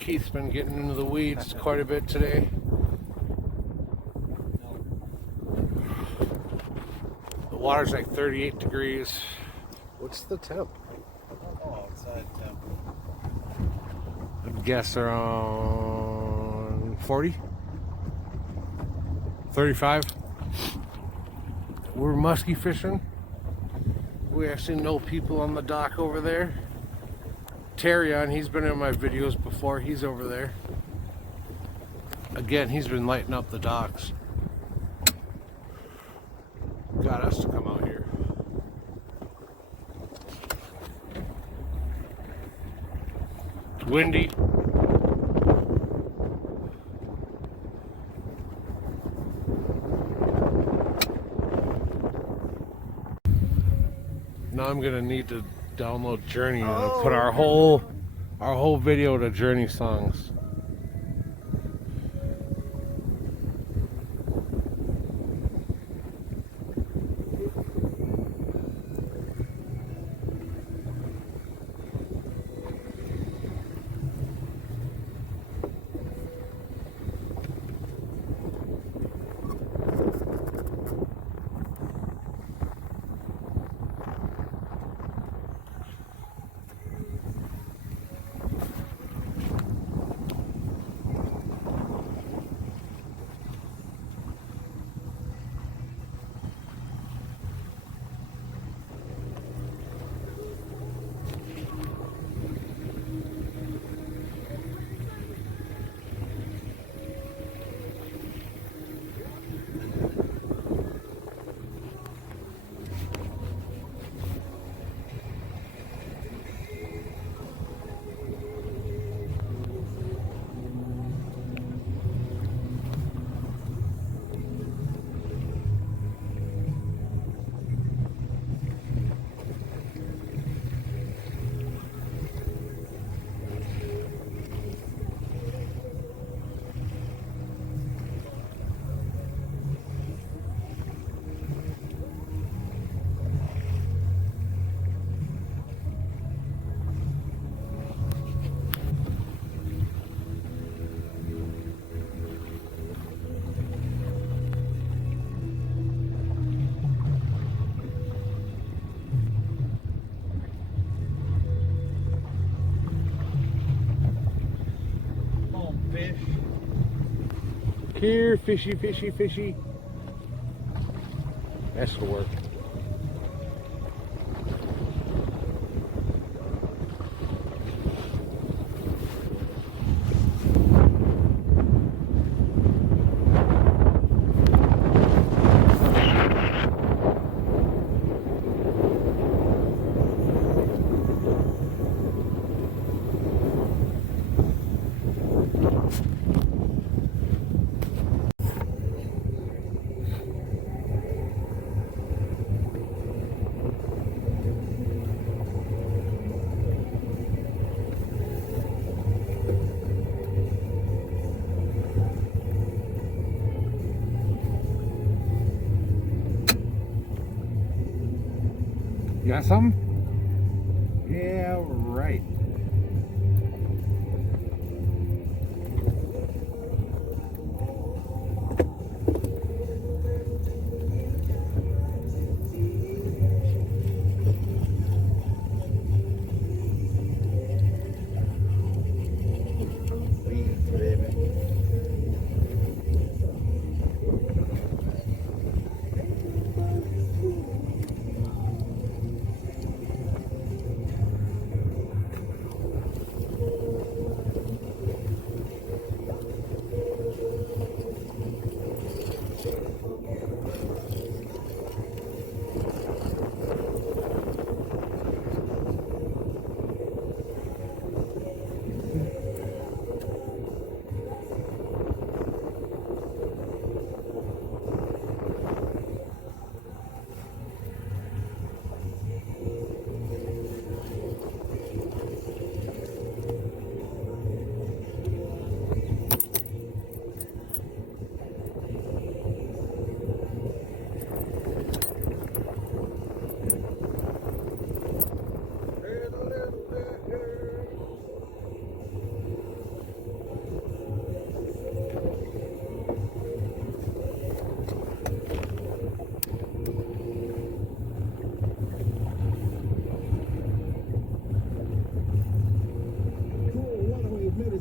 Keith's been getting into the weeds quite a bit today. The water's like 38 degrees. What's the temp? Oh, outside temp. I'd guess around 40? 35? We're muskie fishing. We actually know people on the dock over there. Terrion, he's been in my videos before. He's over there. Again, he's been lighting up the docks. Got us to come out here. It's windy. Now I'm gonna need to download Journey and put our whole video to Journey songs. Fish. Here, fishy, fishy, fishy. That's the work. You got some? Yeah, right. Weeds, baby.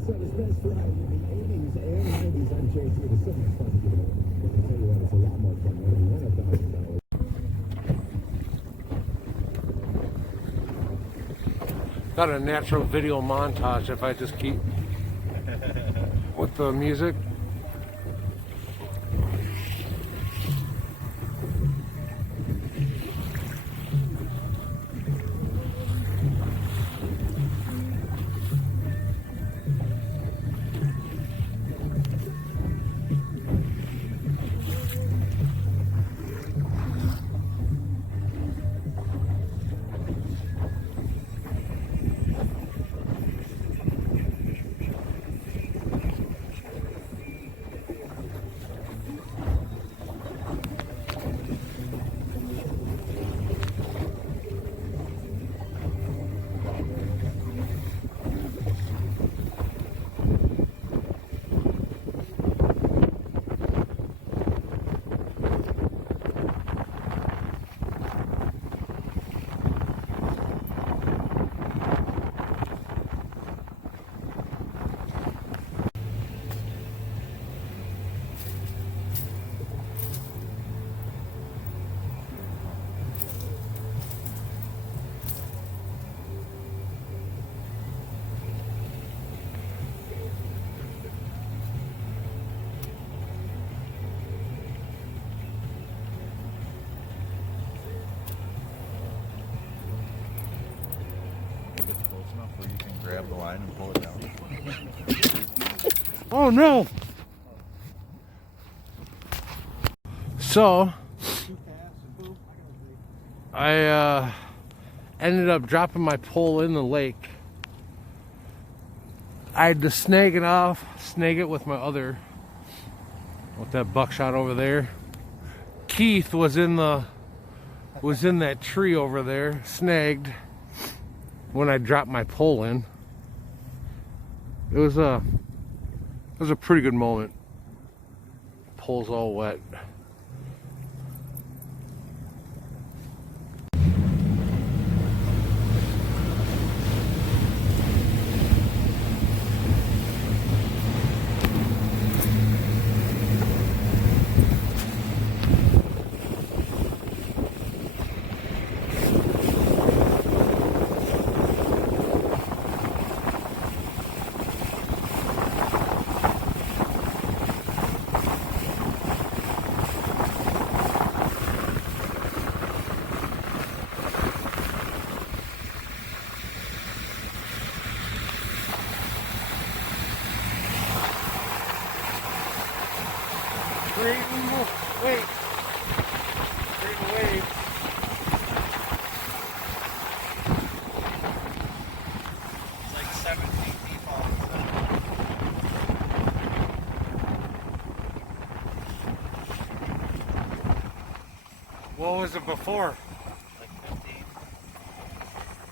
set was best throughout the 80s and 90s. I'm Jay Sweet. It's so much fun to give it away. I tell you what, it's a lot more fun when you win $1,000. Got a natural video montage if I just keep with the music. If it's close enough where you can grab the line and pull it down. Oh no! So I ended up dropping my pole in the lake. I had to snag it with my other, with that buckshot over there. Keith was in that tree over there, snagged when I dropped my pole in. It was a pretty good moment. Pole's all wet. Wait. Great wave. It's like 17 feet long. What was it before? Like 15.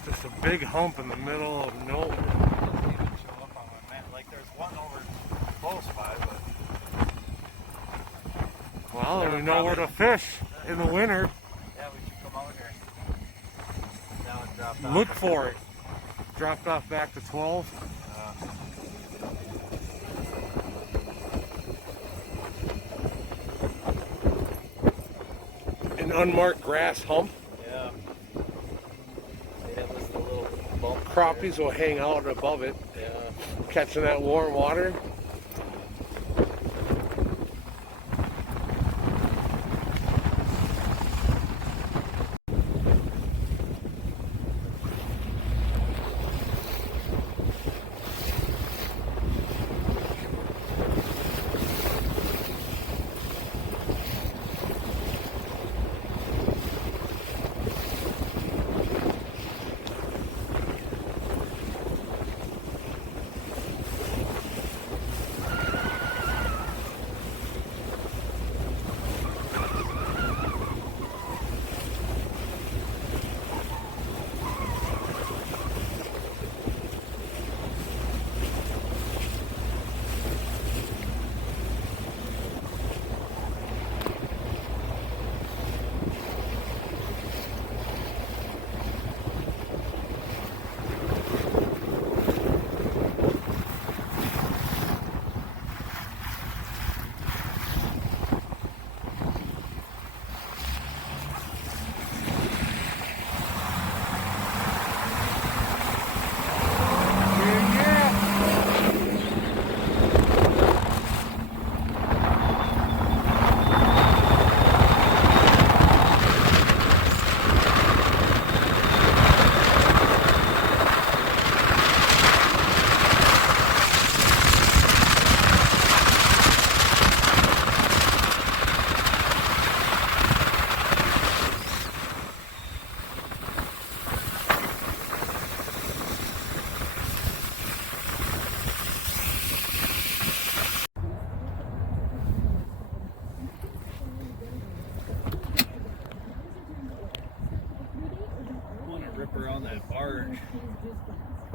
Just a big hump in the middle of nowhere. Doesn't even show up on my map. Like there's one over close by, but Well, we know where to fish in the winter. yeah, we should come out here. Now it dropped off. Look for it. Dropped off back to 12. An unmarked grass hump. Yeah. Yeah, it was the little bump. Crappies will hang out above it, Yeah. catching that warm water.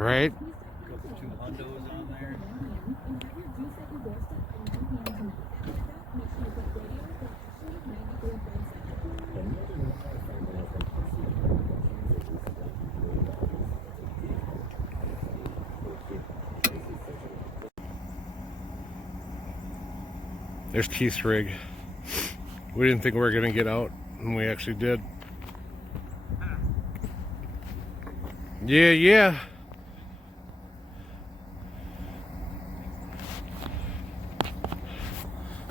Right? Got the 2 hundos on there. There's Keith's rig. We didn't think we were gonna get out, and we actually did. Yeah, yeah.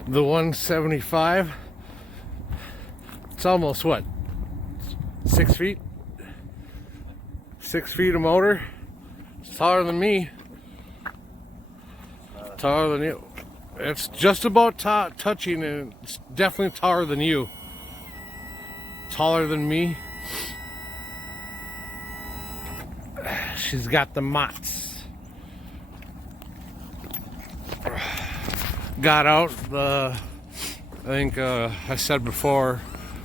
The 175. It's almost what? 6 feet? 6 feet of motor. It's taller than me. Taller than you. It's just about touching, and it's definitely taller than you. Taller than me. She's got the mots. Got out. I think I said before,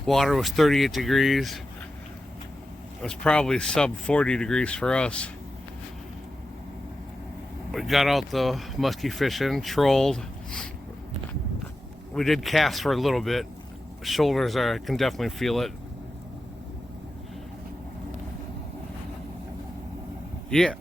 water was 38 degrees. It was probably sub 40 degrees for us. We got out the musky fishing, trolled. We did cast for a little bit. Shoulders I can definitely feel it. Yeah.